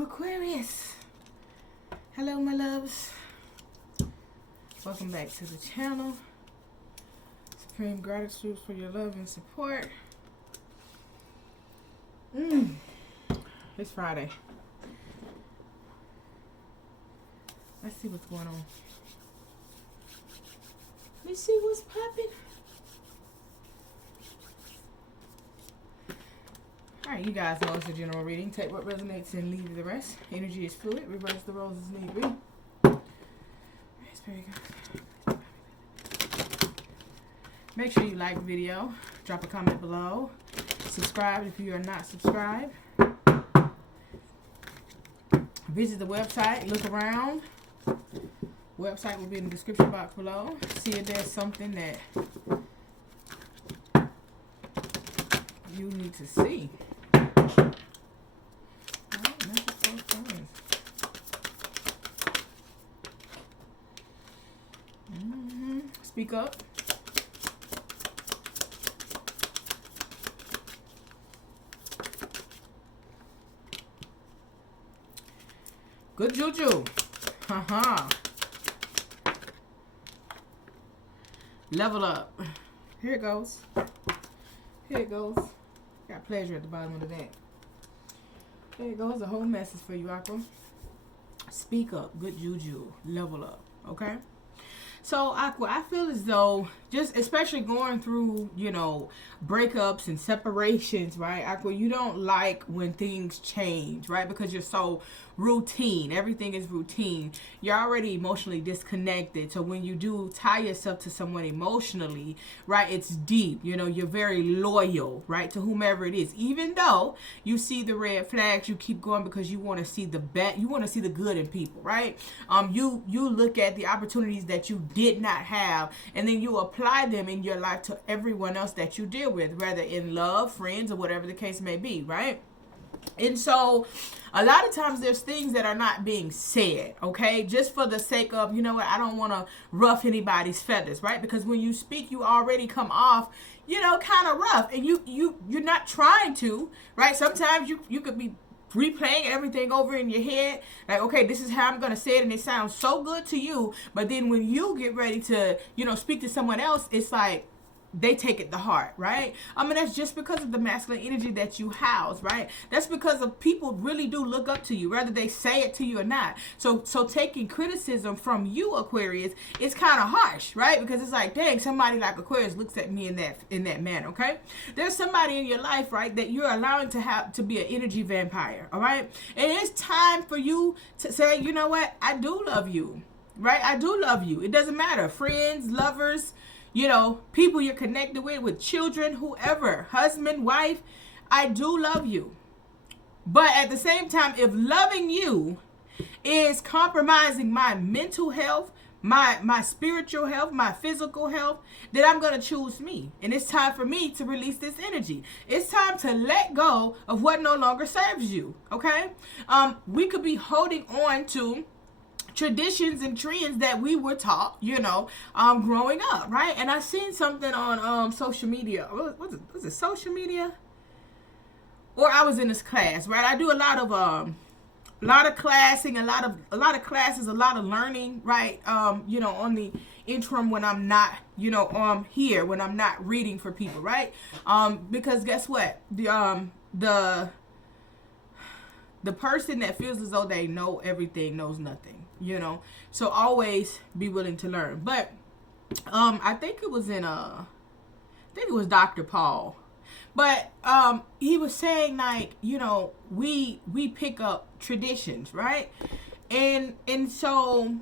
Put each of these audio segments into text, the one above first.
Aquarius, hello my loves, welcome back to the channel. Supreme gratitude for your love and support. It's Friday. Let's see what's going on. Let's see what's popping. Alright, you guys know it's a general reading. Take what resonates and leave the rest. Energy is fluid. Reverse the roles as need be. Alright, very good. Make sure you like the video. Drop a comment below. Subscribe if you are not subscribed. Visit the website. Look around. Website will be in the description box below. See if there's something that you need to see. Speak up. Good juju. Haha. Level up. Here it goes. Here it goes. Got pleasure at the bottom of the deck. Here it goes. A whole message for you, Aqua. Speak up. Good juju. Level up. Okay? So, Aqua, I feel as though, just especially going through, you know, breakups and separations, right? Aqua, you don't like when things change, right? Because you're so routine. Everything is routine. You're already emotionally disconnected. So when you do tie yourself to someone emotionally, right, it's deep. You know, you're very loyal, right, to whomever it is. Even though you see the red flags, you keep going because you want to see the best. You want to see the good in people, right? You look at the opportunities that you did not have, and then you apply them in your life to everyone else that you deal with, whether in love, friends, or whatever the case may be, right? And so a lot of times there's things that are not being said, okay, just for the sake of, you know what, I don't want to ruff anybody's feathers, right? Because when you speak, you already come off, you know, kind of rough, and you're not trying to, right? Sometimes you could be replaying everything over in your head, like, okay, this is how I'm gonna say it, and it sounds so good to you, but then when you get ready to, you know, speak to someone else, it's like they take it to heart, right? I mean, that's just because of the masculine energy that you house, right? That's because of people really do look up to you, whether they say it to you or not. So taking criticism from you, Aquarius, is kind of harsh, right? Because it's like, dang, somebody like Aquarius looks at me in that manner, okay? There's somebody in your life, right, that you're allowing to be an energy vampire, all right? And it's time for you to say, you know what? I do love you, right? I do love you. It doesn't matter. Friends, lovers, you know, people you're connected with children, whoever, husband, wife, I do love you. But at the same time, if loving you is compromising my mental health, my spiritual health, my physical health, then I'm going to choose me. And it's time for me to release this energy. It's time to let go of what no longer serves you, okay? We could be holding on to traditions and trends that we were taught, you know, growing up, right? And I seen something on social media. Was it social media? Or I was in this class, right? I do a lot of classing, a lot of classes, a lot of learning, right? You know, on the interim when I'm not, you know, here when I'm not reading for people, right? Because guess what? The person that feels as though they know everything knows nothing, you know. So always be willing to learn. But I think it was Dr. Paul. But he was saying, like, you know, we pick up traditions, right? And so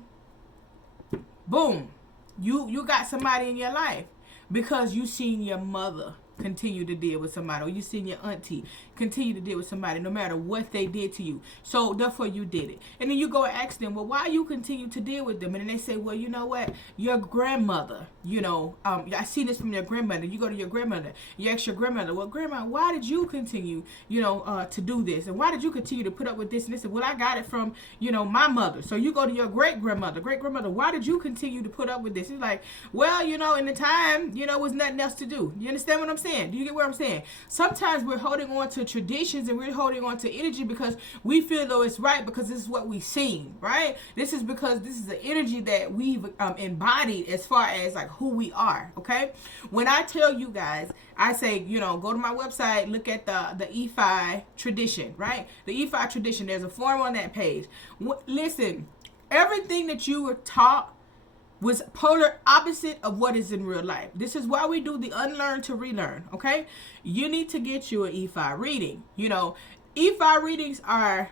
boom, you got somebody in your life because you seen your mother continue to deal with somebody, or you seen your auntie continue to deal with somebody, no matter what they did to you. So therefore you did it. And then you go and ask them, well, why you continue to deal with them? And then they say, well, you know what, your grandmother, you know, I see this from your grandmother. You go to your grandmother, you ask your grandmother, well, grandma, why did you continue, you know, to do this? And why did you continue to put up with this and this? And well, I got it from, you know, my mother. So you go to your great-grandmother, why did you continue to put up with this? It's like, well, you know, in the time, you know, was nothing else to do. You understand what I'm saying? Do you get what I'm saying? Sometimes we're holding on to traditions and we're holding on to energy because we feel though it's right because this is what we've seen, right? This is because this is the energy that we've embodied as far as like who we are, okay? When I tell you guys, I say, go to my website, look at the EFI tradition, right? The EFI tradition, there's a form on that page. Listen, everything that you were taught was polar opposite of what is in real life. This is why we do the unlearn to relearn, okay? You need to get you an EFI reading. EFI readings are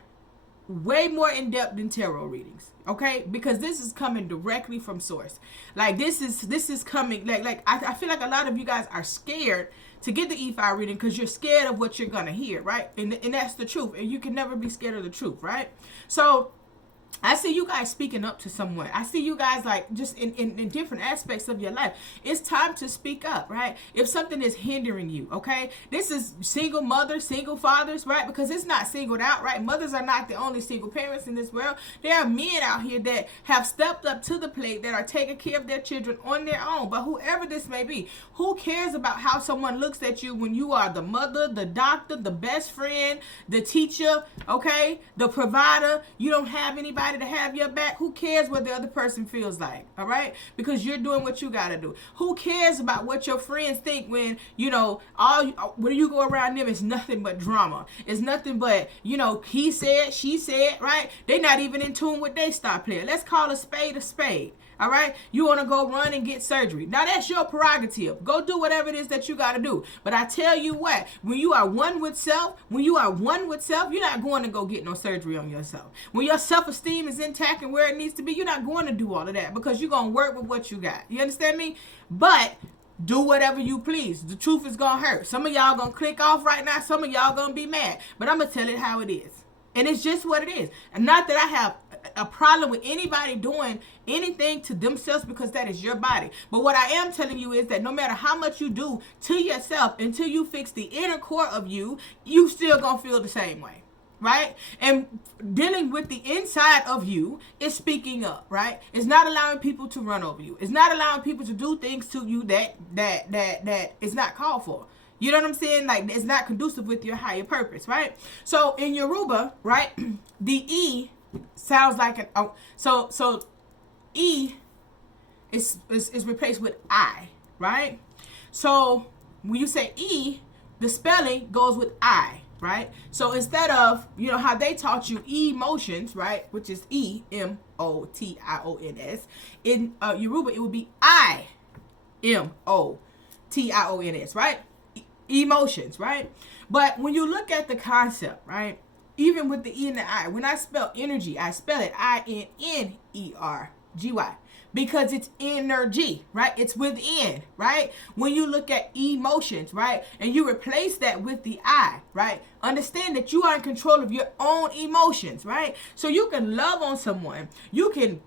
way more in-depth than tarot readings, okay? Because this is coming directly from source. Like this is coming, like I feel like a lot of you guys are scared to get the EFI reading because you're scared of what you're gonna hear, right? And that's the truth. And you can never be scared of the truth, right? So I see you guys speaking up to someone. I see you guys like just in different aspects of your life. It's time to speak up, right? If something is hindering you, okay? This is single mothers, single fathers, right? Because it's not singled out, right? Mothers are not the only single parents in this world. There are men out here that have stepped up to the plate, that are taking care of their children on their own. But whoever this may be, who cares about how someone looks at you when you are the mother, the doctor, the best friend, the teacher, okay? The provider. You don't have anybody to have your back. Who cares what the other person feels like? All right, because you're doing what you gotta do. Who cares about what your friends think when when you go around them? It's nothing but drama. It's nothing but he said, she said, right? They're not even in tune with their star player. Let's call a spade a spade. All right, you want to go run and get surgery. Now that's your prerogative. Go do whatever it is that you got to do. But I tell you what, when you are one with self, you're not going to go get no surgery on yourself. When your self-esteem is intact and where it needs to be, you're not going to do all of that because you're going to work with what you got. You understand me? But do whatever you please. The truth is going to hurt. Some of y'all going to click off right now. Some of y'all going to be mad. But I'm going to tell it how it is. And it's just what it is. And not that I have a problem with anybody doing anything to themselves because that is your body. But what I am telling you is that no matter how much you do to yourself until you fix the inner core of you, you still gonna feel the same way, right? And dealing with the inside of you is speaking up, right? It's not allowing people to run over you. It's not allowing people to do things to you that is not called for. You know what I'm saying? Like, it's not conducive with your higher purpose, right? So in Yoruba, right, the E sounds like so E is replaced with I, right? So when you say E, the spelling goes with I, right? So instead of, how they taught you emotions, right, which is E-M-O-T-I-O-N-S, in Yoruba it would be I-M-O-T-I-O-N-S, right? Emotions, right? But when you look at the concept, right, even with the E and the I, when I spell energy, I spell it I-N-N-E-R-G-Y because it's energy, right? It's within, right? When you look at emotions, right, and you replace that with the I, right, understand that you are in control of your own emotions, right? So you can love on someone. You can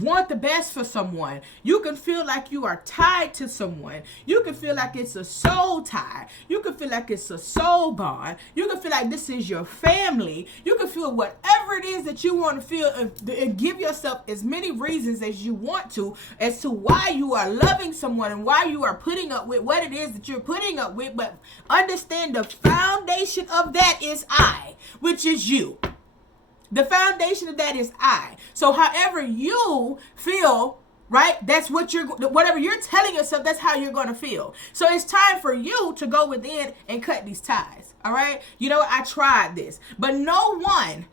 want the best for someone. You can feel like you are tied to someone. You can feel like it's a soul tie. You can feel like it's a soul bond. You can feel like this is your family. You can feel whatever it is that you want to feel and give yourself as many reasons as you want to as to why you are loving someone and why you are putting up with what it is that you're putting up with. But understand the foundation of that is I, which is you. The foundation of that is I. So however you feel, right, that's what whatever you're telling yourself, that's how you're going to feel. So it's time for you to go within and cut these ties. All right. I tried this, but no one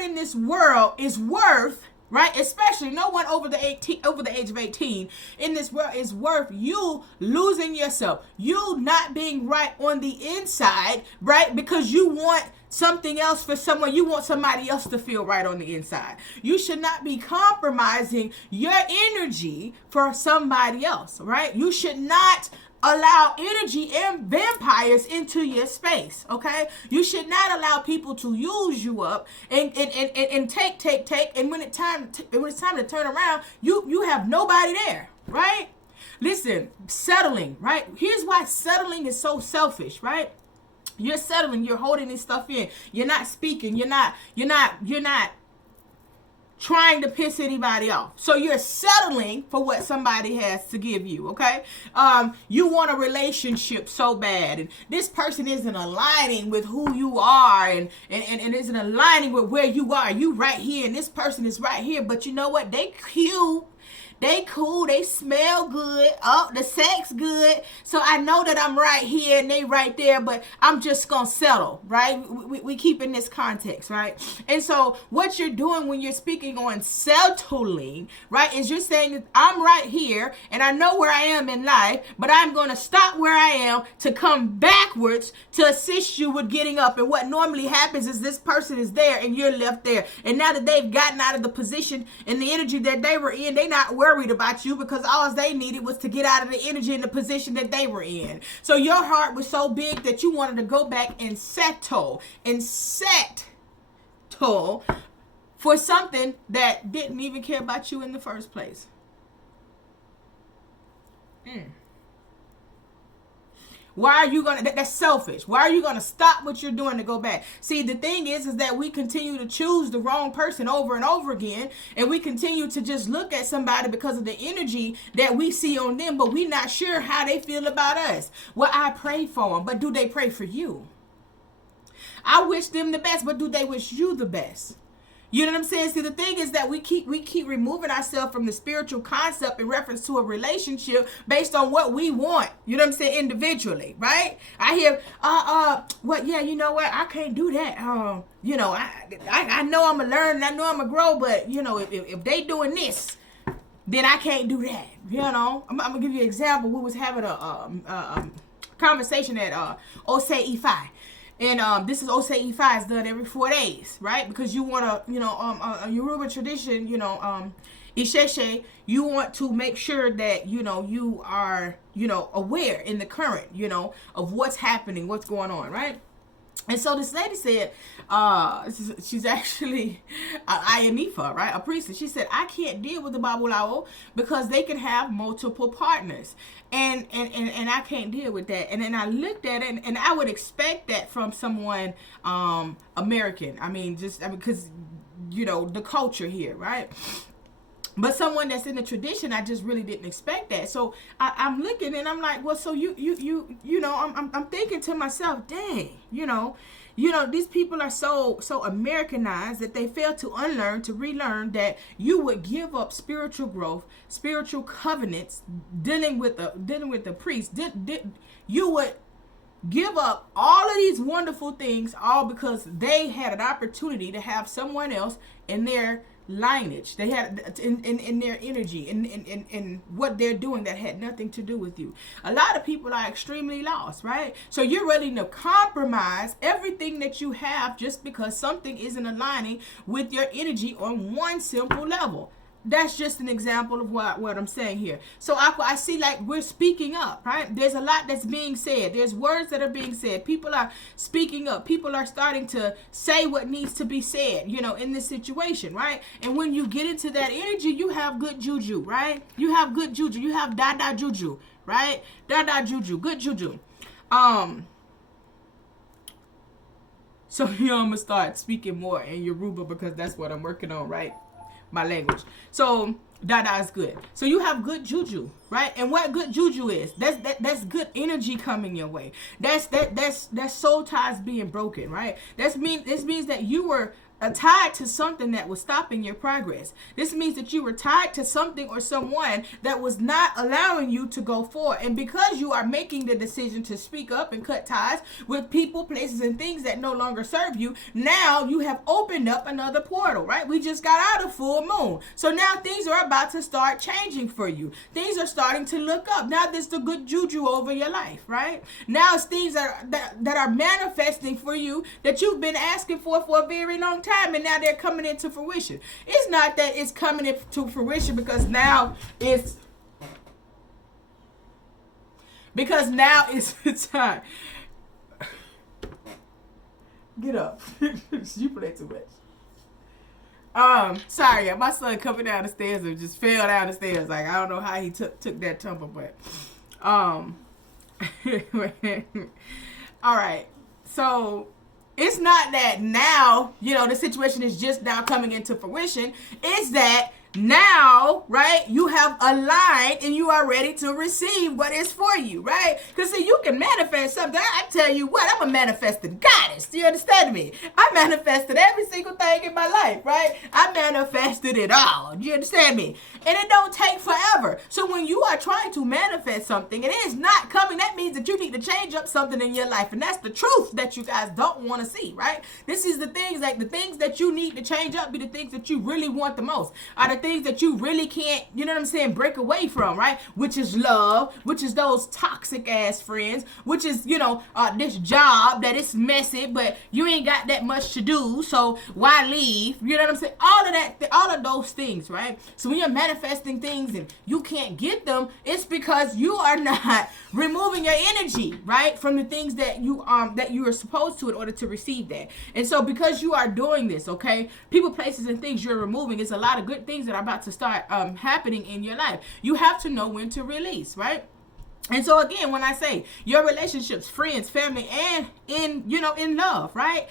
in this world is worth, right? Especially no one over the age of 18 in this world is worth you losing yourself. You not being right on the inside, right? Because you want something else for someone. You want somebody else to feel right on the inside. You should not be compromising your energy for somebody else, right? You should not allow energy and vampires into your space, okay? You should not allow people to use you up and take, and when it's time to turn around, you have nobody there, right? Listen, settling, right? Here's why settling is so selfish, right? You're settling, you're holding this stuff in. You're not speaking, you're not trying to piss anybody off. So you're settling for what somebody has to give you, okay? You want a relationship so bad, and this person isn't aligning with who you are, and isn't aligning with where you are. You right here, and this person is right here, but you know what? They cute. They cool, they smell good, oh, the sex good, so I know that I'm right here and they right there, but I'm just gonna settle, right? We keep in this context, right? And so what you're doing when you're speaking on settling, right, is you're saying, I'm right here and I know where I am in life, but I'm gonna stop where I am to come backwards to assist you with getting up. And what normally happens is this person is there and you're left there, and now that they've gotten out of the position and the energy that they were in, they not worried about you, because all they needed was to get out of the energy and the position that they were in. So your heart was so big that you wanted to go back and settle for something that didn't even care about you in the first place. Why are you gonna, that's selfish. Why are you gonna stop what you're doing to go back? See, the thing is that we continue to choose the wrong person over and over again, and we continue to just look at somebody because of the energy that we see on them, but we're not sure how they feel about us. Well, I pray for them, but do they pray for you? I wish them the best, but do they wish you the best? You know what I'm saying? See, the thing is that we keep removing ourselves from the spiritual concept in reference to a relationship based on what we want. You know what I'm saying? Individually, right? I hear, what? Yeah, you know what? I can't do that. You know, I know I'm gonna learn and I know I'm gonna grow, but you know, if they doing this, then I can't do that. You know, I'm gonna give you an example. We was having a conversation at ASE. And this is ASE is done every 4 days, right? Because you want to, you know, Yoruba tradition, you know, Isheshe, you want to make sure that, you know, you are, you know, aware in the current, you know, of what's happening, what's going on, right? And so this lady said, she's actually Ayanifa, right? A priestess. She said, I can't deal with the Babulao because they can have multiple partners. And I can't deal with that. And then I looked at it, and I would expect that from someone American. I mean, because, you know, the culture here, right? But someone that's in the tradition, I just really didn't expect that. So I'm looking and I'm like, well, so you know, I'm thinking to myself, dang, you know, these people are so Americanized that they fail to unlearn, to relearn that you would give up spiritual growth, spiritual covenants, dealing with the priest. You would give up all of these wonderful things, all because they had an opportunity to have someone else in their lineage. They had in their energy, in what they're doing that had nothing to do with you. A lot of people are extremely lost, right? So you're willing to compromise everything that you have just because something isn't aligning with your energy on one simple level. That's just an example of what I'm saying here. So I see, like, we're speaking up, right? There's a lot that's being said. There's words that are being said. People are speaking up. People are starting to say what needs to be said, you know, in this situation, right? And when you get into that energy, you have good juju, right? You have good juju. You have dada juju, right? Dada juju, good juju. So I'm gonna start speaking more in Yoruba because that's what I'm working on, right? My language. So Dada is good. So you have good juju, right? And what good juju is? That's good energy coming your way. That's soul ties being broken, right? This means that you were tied to something that was stopping your progress. This means that you were tied to something or someone that was not allowing you to go forward. And because you are making the decision to speak up and cut ties with people, places, and things that no longer serve you, now you have opened up another portal, right? We just got out of full moon. So now things are about to start changing for you. Things are starting to look up. Now there's the good juju over your life, right? Now it's things that are manifesting for you that you've been asking for a very long time. And now they're coming into fruition. It's not that it's coming into fruition because now it's the time. Get up. You play too much. Sorry, my son coming down the stairs and just fell down the stairs. Like, I don't know how he took that tumble, but all right. So it's not that now, you know, the situation is just now coming into fruition. It's that now, right, you have aligned and you are ready to receive what is for you, right? Because see, you can manifest something. I tell you what, I'm a manifesting goddess. Do you understand me? I manifested every single thing in my life, right? I manifested it all. Do you understand me? And it don't take forever. So when you are trying to manifest something and it is not coming, that means that you need to change up something in your life. And that's the truth that you guys don't want to see, right? This is the things, like the things that you need to change up be the things that you really want the most. Are the things that you really can't, you know what I'm saying, break away from, right? Which is love, which is those toxic ass friends, which is, you know, this job that is messy, but you ain't got that much to do, so why leave? You know what I'm saying? All of that, all of those things, right? So when you're manifesting things and you can't get them, it's because you are not removing your energy, right, from the things that you are supposed to in order to receive that. And so because you are doing this, okay, people, places, and things you're removing, it's a lot of good things that are about to start happening in your life. You have to know when to release, right? And so again, when I say your relationships, friends, family, and in love, right?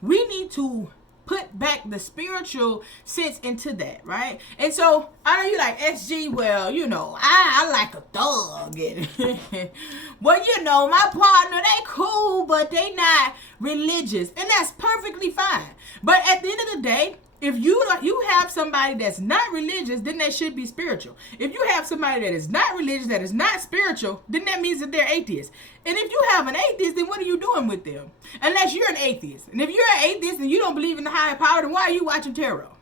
We need to put back the spiritual sense into that, right? And so I know you like, SG, well, you know, I like a thug. And well, you know, my partner, they cool, but they not religious. And that's perfectly fine. But at the end of the day, if you have somebody that's not religious, then they should be spiritual. If you have somebody that is not religious, that is not spiritual, then that means that they're atheists. And if you have an atheist, then what are you doing with them? Unless you're an atheist. And if you're an atheist and you don't believe in the higher power, then why are you watching tarot?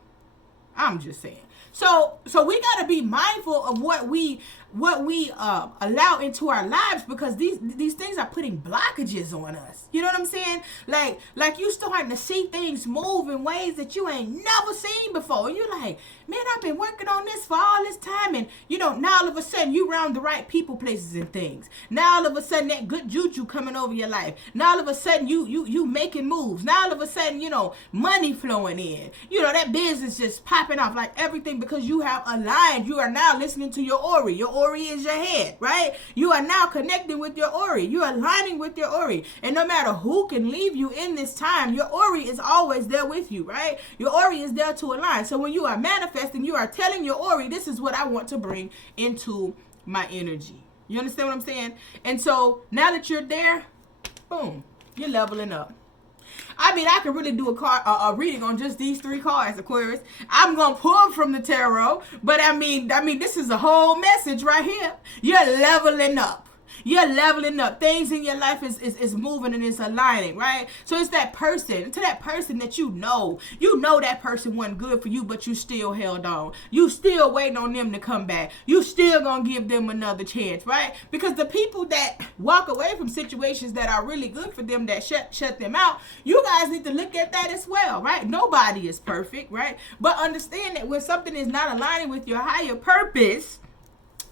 I'm just saying. So we got to be mindful of what we allow into our lives, because these things are putting blockages on us. You know what I'm saying? Like you starting to see things move in ways that you ain't never seen before. You're like, man, I've been working on this for all this time, and you know, now all of a sudden you around the right people, places, and things. Now all of a sudden that good juju coming over your life. Now all of a sudden you making moves. Now all of a sudden, you know, money flowing in. You know, that business just popping off, like everything, because you have aligned. You are now listening to your Ori. Your Ori is your head, right? You are now connecting with your Ori. You are aligning with your Ori. And no matter who can leave you in this time, your Ori is always there with you, right? Your Ori is there to align. So when you are manifesting, you are telling your Ori, this is what I want to bring into my energy. You understand what I'm saying? And so now that you're there, boom, you're leveling up. I mean, I could really do a reading on just these 3 cards, Aquarius. I'm going to pull from the tarot, but I mean, this is a whole message right here. You're leveling up. You're leveling up. Things in your life is moving and it's aligning, right? So it's that person, to that person that you know that person wasn't good for you, but you still held on. You still waiting on them to come back. You still gonna give them another chance, right? Because the people that walk away from situations that are really good for them, that shut them out, you guys need to look at that as well, right? Nobody is perfect, right? But understand that when something is not aligning with your higher purpose,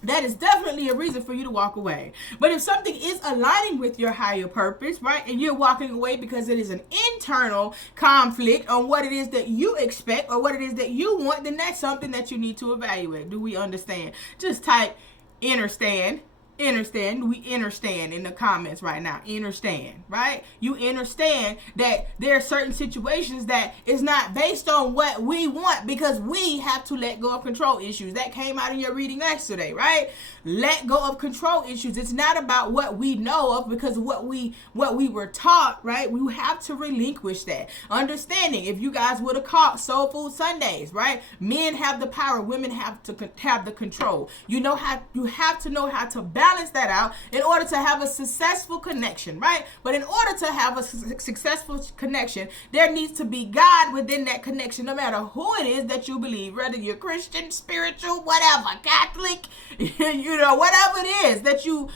that is definitely a reason for you to walk away. But if something is aligning with your higher purpose, right, and you're walking away because it is an internal conflict on what it is that you expect or what it is that you want, then that's something that you need to evaluate. Do we understand? Just type understand. We understand in the comments right now. Understand, right? You understand that there are certain situations that is not based on what we want, because we have to let go of control issues. That came out in your reading yesterday, right? Let go of control issues. It's not about what we know of, because what we were taught, right? We have to relinquish that. Understanding, if you guys would have caught Soul Food Sundays, right? Men have the power, women have to have the control. You have to know how to balance that out in order to have a successful connection, right? But in order to have a successful connection, there needs to be God within that connection, no matter who it is that you believe, whether you're Christian, spiritual, whatever, Catholic, you know, whatever it is that you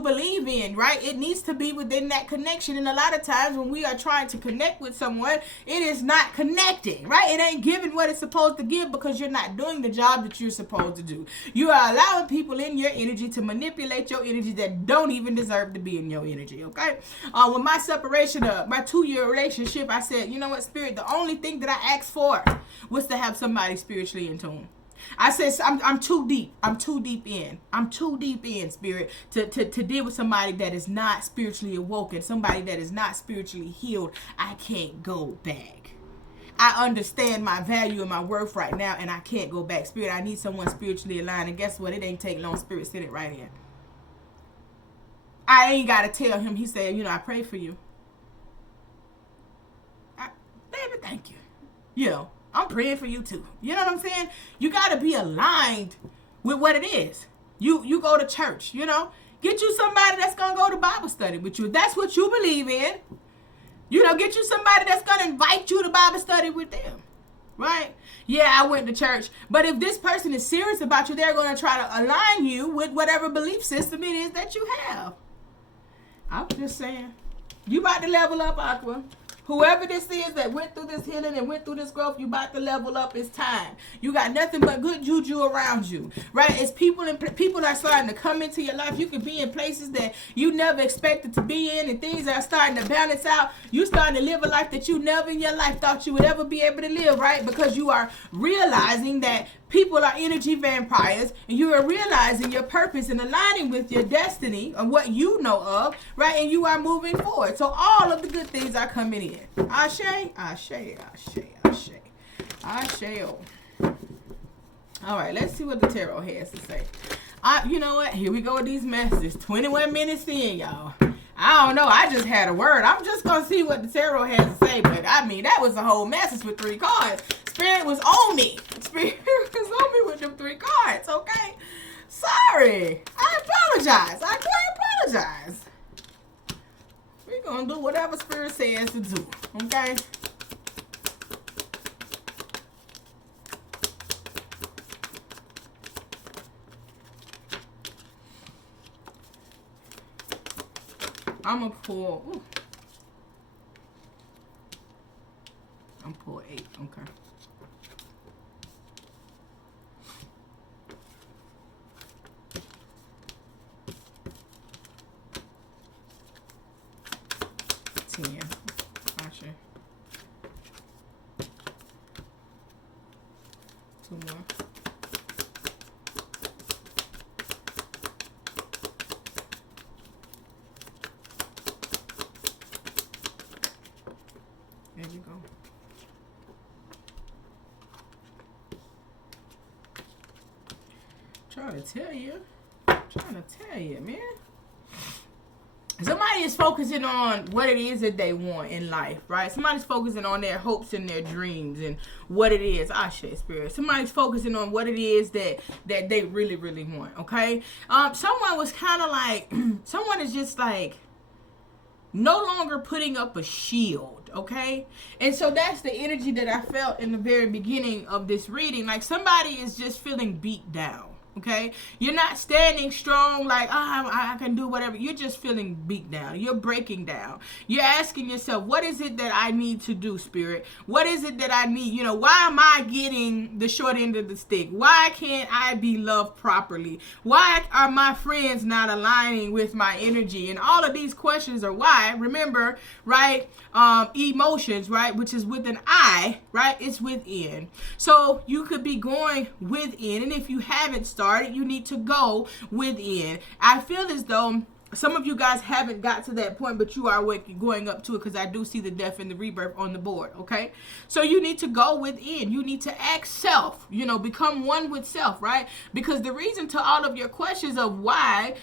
believe in, right? It needs to be within that connection. And a lot of times when we are trying to connect with someone, it is not connecting, right? It ain't giving what it's supposed to give, because you're not doing the job that you're supposed to do. You are allowing people in your energy to manipulate your energy that don't even deserve to be in your energy, okay? With my separation, my 2-year relationship, I said, you know what, Spirit, the only thing that I asked for was to have somebody spiritually in tune. I said I'm too deep. I'm too deep in. I'm too deep in, Spirit, to deal with somebody that is not spiritually awoken, somebody that is not spiritually healed. I can't go back. I understand my value and my worth right now, and I can't go back. Spirit, I need someone spiritually aligned. And guess what? It ain't take long. Spirit, send it right in. I ain't got to tell him. He said, I pray for you. Baby, thank you. I'm praying for you too. You know what I'm saying? You got to be aligned with what it is. You go to church, Get you somebody that's going to go to Bible study with you. That's what you believe in. Get you somebody that's going to invite you to Bible study with them. Right? Yeah, I went to church. But if this person is serious about you, they're going to try to align you with whatever belief system it is that you have. I'm just saying. You about to level up, Aqua. Whoever this is that went through this healing and went through this growth, you about to level up. It's time. You got nothing but good juju around you, right? It's people are starting to come into your life. You can be in places that you never expected to be in, and things are starting to balance out. You starting to live a life that you never in your life thought you would ever be able to live, right? Because you are realizing that people are energy vampires, and you are realizing your purpose and aligning with your destiny and what you know of, right? And you are moving forward. So all of the good things are coming in. Ashe, ashe, ashe, ashe, ashe. All right, let's see what the tarot has to say. You know what? Here we go with these messages. 21 minutes in, y'all. I don't know. I just had a word. I'm just going to see what the tarot has to say. But, I mean, that was a whole message with 3 cards. Spirit was on me. Spirit was on me with them 3 cards, okay? Sorry. I apologize. I do apologize. We're going to do whatever Spirit says to do, okay? I'm going to pull... Ooh. I'm going to pull 8, okay. Gotcha. 2 more. There you go. Trying to tell you, man. Somebody is focusing on what it is that they want in life, right? Somebody's focusing on their hopes and their dreams and what it is. Ashe, Spirit. Somebody's focusing on what it is that they really, really want, okay? Someone was kind of like, someone is just like no longer putting up a shield, okay? And so that's the energy that I felt in the very beginning of this reading. Like somebody is just feeling beat down. Okay, you're not standing strong like, I can do whatever. You're just feeling beat down. You're breaking down. You're asking yourself, what is it that I need to do, Spirit? What is it that I need? Why am I getting the short end of the stick? Why can't I be loved properly? Why are my friends not aligning with my energy? And all of these questions are why. Remember, right? Emotions, right? Which is with an I, right? It's within. So you could be going within. And if you haven't started, you need to go within. I feel as though some of you guys haven't got to that point, but you are going up to it, because I do see the death and the rebirth on the board, okay? So you need to go within. You need to ask self, become one with self, right? Because the reason to all of your questions of why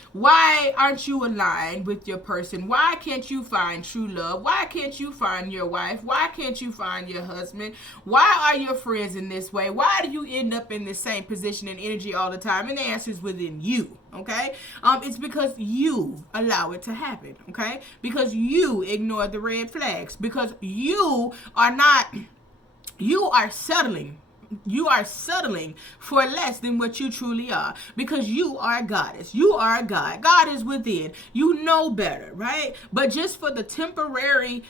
aren't you aligned with your person? Why can't you find true love? Why can't you find your wife? Why can't you find your husband? Why are your friends in this way? Why do you end up in the same position and energy all the time? And the answer is within you. Okay, it's because you allow it to happen. Okay, because you ignore the red flags, because you are settling for less than what you truly are, because you are a goddess. You are a god. God is within. You know better, right? But just for the temporary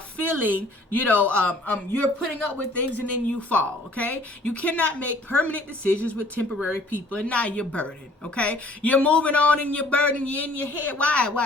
feeling, you're putting up with things and then you fall, okay? You cannot make permanent decisions with temporary people, and now you're burdened, okay? You're moving on and you're burdened. You're in your head. Why? All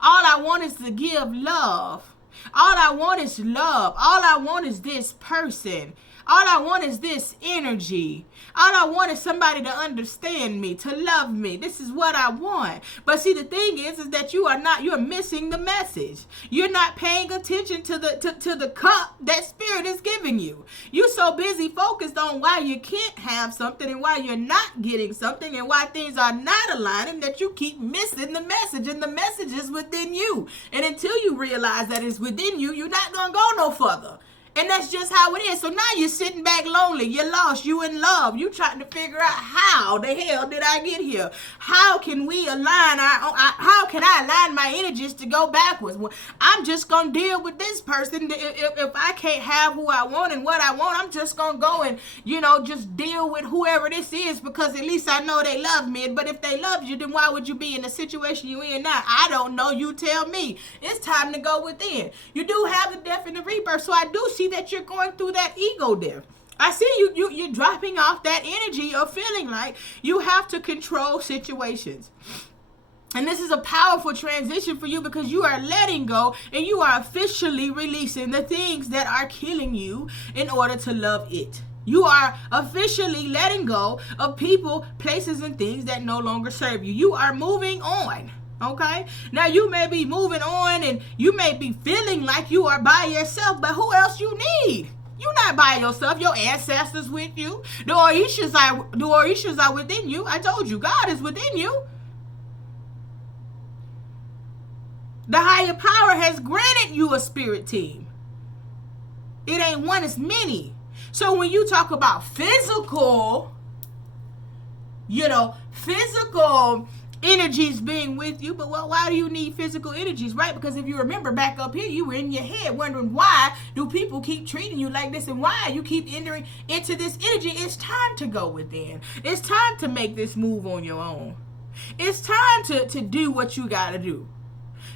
I want is to give love. All I want is love. All I want is this person. All I want is this energy. All I want is somebody to understand me, to love me. This is what I want. But see, the thing is that you're missing the message. You're not paying attention to the cup that spirit is giving you. You're so busy focused on why you can't have something and why you're not getting something and why things are not aligning that you keep missing the message. And the message is within you. And until you realize that it's within you, you're not going to go no further. And that's just how it is. So now you're sitting back lonely. You're lost. You in love. You trying to figure out how the hell did I get here? How can we align how can I align my energies to go backwards? Well, I'm just going to deal with this person. If I can't have who I want and what I want, I'm just going to go and, just deal with whoever this is because at least I know they love me. But if they love you, then why would you be in the situation you're in now? I don't know. You tell me. It's time to go within. You do have the death and the rebirth. So I do see that you're going through that ego death. I see you're dropping off that energy of feeling like you have to control situations. And this is a powerful transition for you because you are letting go and you are officially releasing the things that are killing you in order to love it. You are officially letting go of people, places, and things that no longer serve you. You are moving on. Okay, now you may be moving on and you may be feeling like you are by yourself, but who else you need? You're not by yourself. Your ancestors with you. The Orishas are within you. I told you, God is within you. The higher power has granted you a spirit team. It ain't one, it's many. So when you talk about physical energies being with you, but why do you need physical energies, right? Because if you remember back up here, you were in your head wondering why do people keep treating you like this and why you keep entering into this energy. It's time to go within. It's time to make this move on your own. It's time to do what you got to do.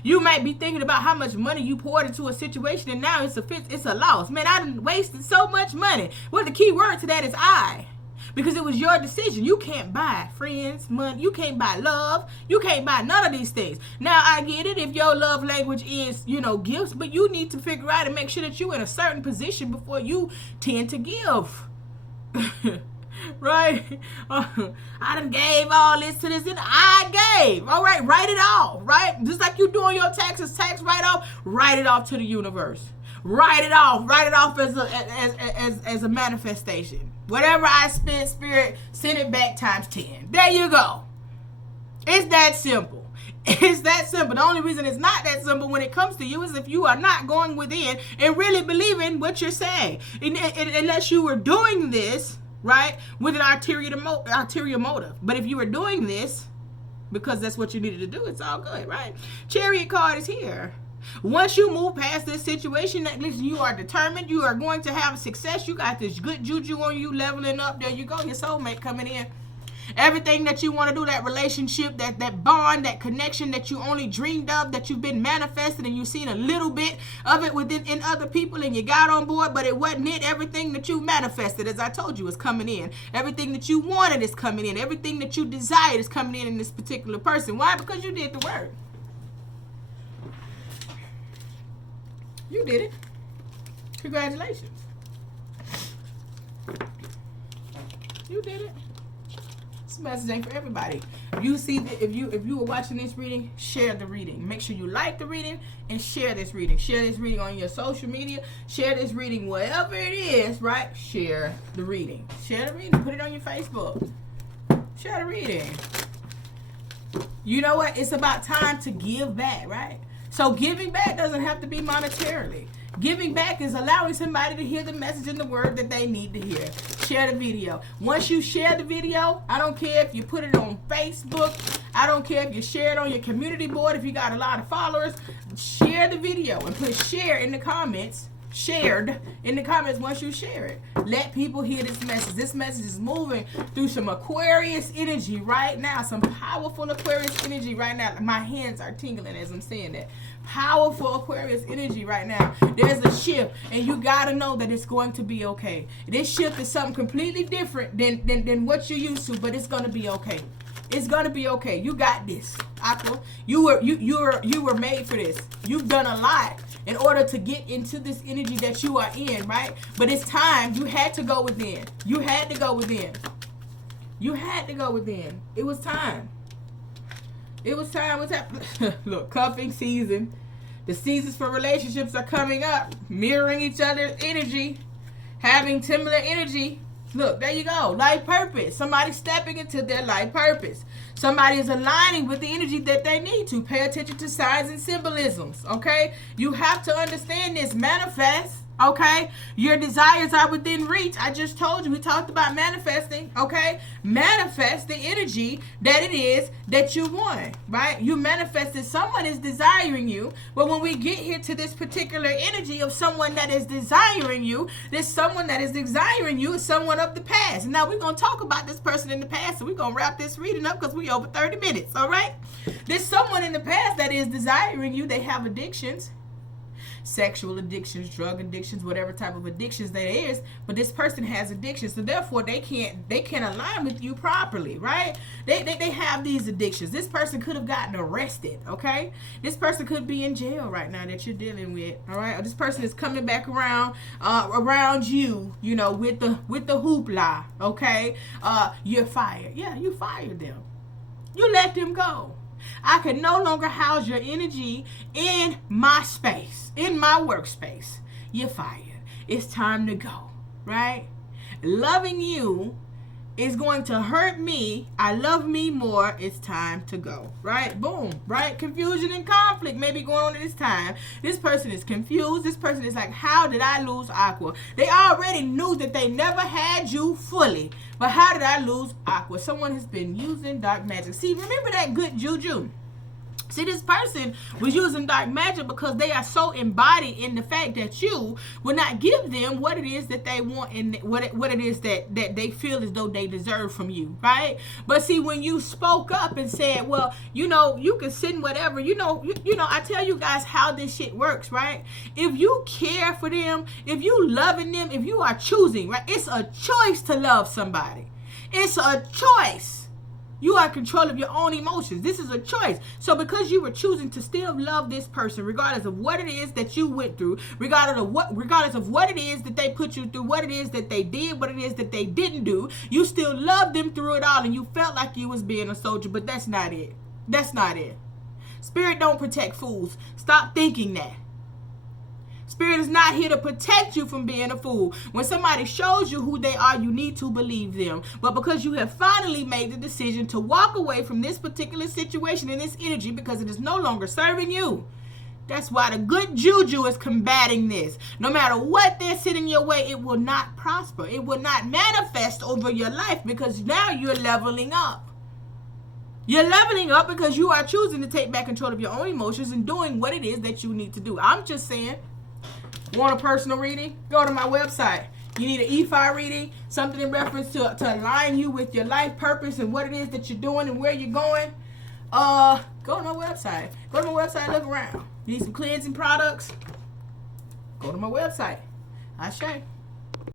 You might be thinking about how much money you poured into a situation and now it's a loss. Man, I done wasted so much money. Well, the key word to that is I. Because it was your decision. You can't buy friends, money. You can't buy love. You can't buy none of these things. Now, I get it if your love language is, gifts. But you need to figure out and make sure that you're in a certain position before you tend to give. Right? I done gave all this to this and I gave. All right, write it off. Right? Just like you doing your taxes, tax write-off. Write it off to the universe. Write it off. Write it off as a manifestation. Whatever I spent, spirit, send it back times 10. There you go. It's that simple. It's that simple. The only reason it's not that simple when it comes to you is if you are not going within and really believing what you're saying. Unless you were doing this, right, with an ulterior motive. But if you were doing this because that's what you needed to do, it's all good, right? Chariot card is here. Once you move past this situation, at least you are determined, you are going to have success. You got this good juju on you, leveling up. There you go, your soulmate coming in. Everything that you want to do, that relationship, that bond, that connection that you only dreamed of, that you've been manifesting and you've seen a little bit of it in other people and you got on board, but it wasn't it. Everything that you manifested, as I told you, is coming in. Everything that you wanted is coming in. Everything that you desired is coming in this particular person. Why? Because you did the work. You did it. Congratulations. You did it. This message ain't for everybody. If you were watching this reading, share the reading. Make sure you like the reading and share this reading. Share this reading on your social media. Share this reading wherever it is, right? Share the reading. Share the reading. Put it on your Facebook. Share the reading. You know what? It's about time to give back, right? So giving back doesn't have to be monetarily. Giving back is allowing somebody to hear the message and the word that they need to hear. Share the video. Once you share the video, I don't care if you put it on Facebook. I don't care if you share it on your community board. If you got a lot of followers, share the video and put share in the comments. Shared in the comments once you share it. Let people hear this message. This message is moving through some Aquarius energy right now. Some powerful Aquarius energy right now. My hands are tingling as I'm saying that. Powerful Aquarius energy right now. There's a shift and you gotta know that it's going to be okay. This shift is something completely different than what you're used to, but it's gonna be okay. It's gonna be okay. You got this, Aqua. You were made for this. You've done a lot in order to get into this energy that you are in, right? But it's time. You had to go within. You had to go within. You had to go within. It was time. It was time. What's happening? Look, cuffing season. The seasons for relationships are coming up. Mirroring each other's energy. Having similar energy. Look, there you go. Life purpose. Somebody stepping into their life purpose. Somebody is aligning with the energy that they need to. Pay attention to signs and symbolisms. Okay? You have to understand this. Manifest. Okay? Your desires are within reach. I just told you. We talked about manifesting. Okay? Manifest the energy that it is that you want. Right? You manifested. Someone is desiring you. But when we get here to this particular energy of someone that is desiring you, this someone that is desiring you is someone of the past. And now we're going to talk about this person in the past. So we're going to wrap this reading up because we're over 30 minutes. All right? There's someone in the past that is desiring you. They have addictions. Sexual addictions, drug addictions, whatever type of addictions there is, but this person has addictions, so therefore they can't align with you properly, right? They have these addictions. This person could have gotten arrested, okay? This person could be in jail right now that you're dealing with, all right? Or this person is coming back around you, you know, with the hoopla, okay? You're fired. Yeah, you fired them. You let them go. I can no longer house your energy in my space, in my workspace. You're fired. It's time to go, right? Loving you is going to hurt me. I love me more. It's time to go, right? Boom, right? Confusion and conflict may be going on at this time. This person is confused. This person is like, how did I lose Aqua? They already knew that they never had you fully. But how did I lose Aqua? Someone has been using dark magic. See, remember that good juju? See, this person was using dark magic because they are so embodied in the fact that you will not give them what it is that they want and what it is that they feel as though they deserve from you, right? But see, when you spoke up and said, well, you know, you can send whatever, you know, I tell you guys how this shit works, right? If you care for them, if you loving them, if you are choosing, right? It's a choice to love somebody. It's a choice. You are in control of your own emotions. This is a choice. So because you were choosing to still love this person, regardless of what it is that you went through, regardless of what it is that they put you through, what it is that they did, what it is that they didn't do, you still loved them through it all, and you felt like you was being a soldier, but that's not it. That's not it. Spirit don't protect fools. Stop thinking that. Spirit is not here to protect you from being a fool. When somebody shows you who they are, you need to believe them. But because you have finally made the decision to walk away from this particular situation and this energy because it is no longer serving you, that's why the good juju is combating this. No matter what they're sending your way, it will not prosper. It will not manifest over your life because now you're leveling up. You're leveling up because you are choosing to take back control of your own emotions and doing what it is that you need to do. I'm just saying. Want a personal reading? Go to my website. You need an E5 reading, something in reference to align you with your life purpose and what it is that you're doing and where you're going. Go to my website. Go to my website, look around. You need some cleansing products? Go to my website. Ashe.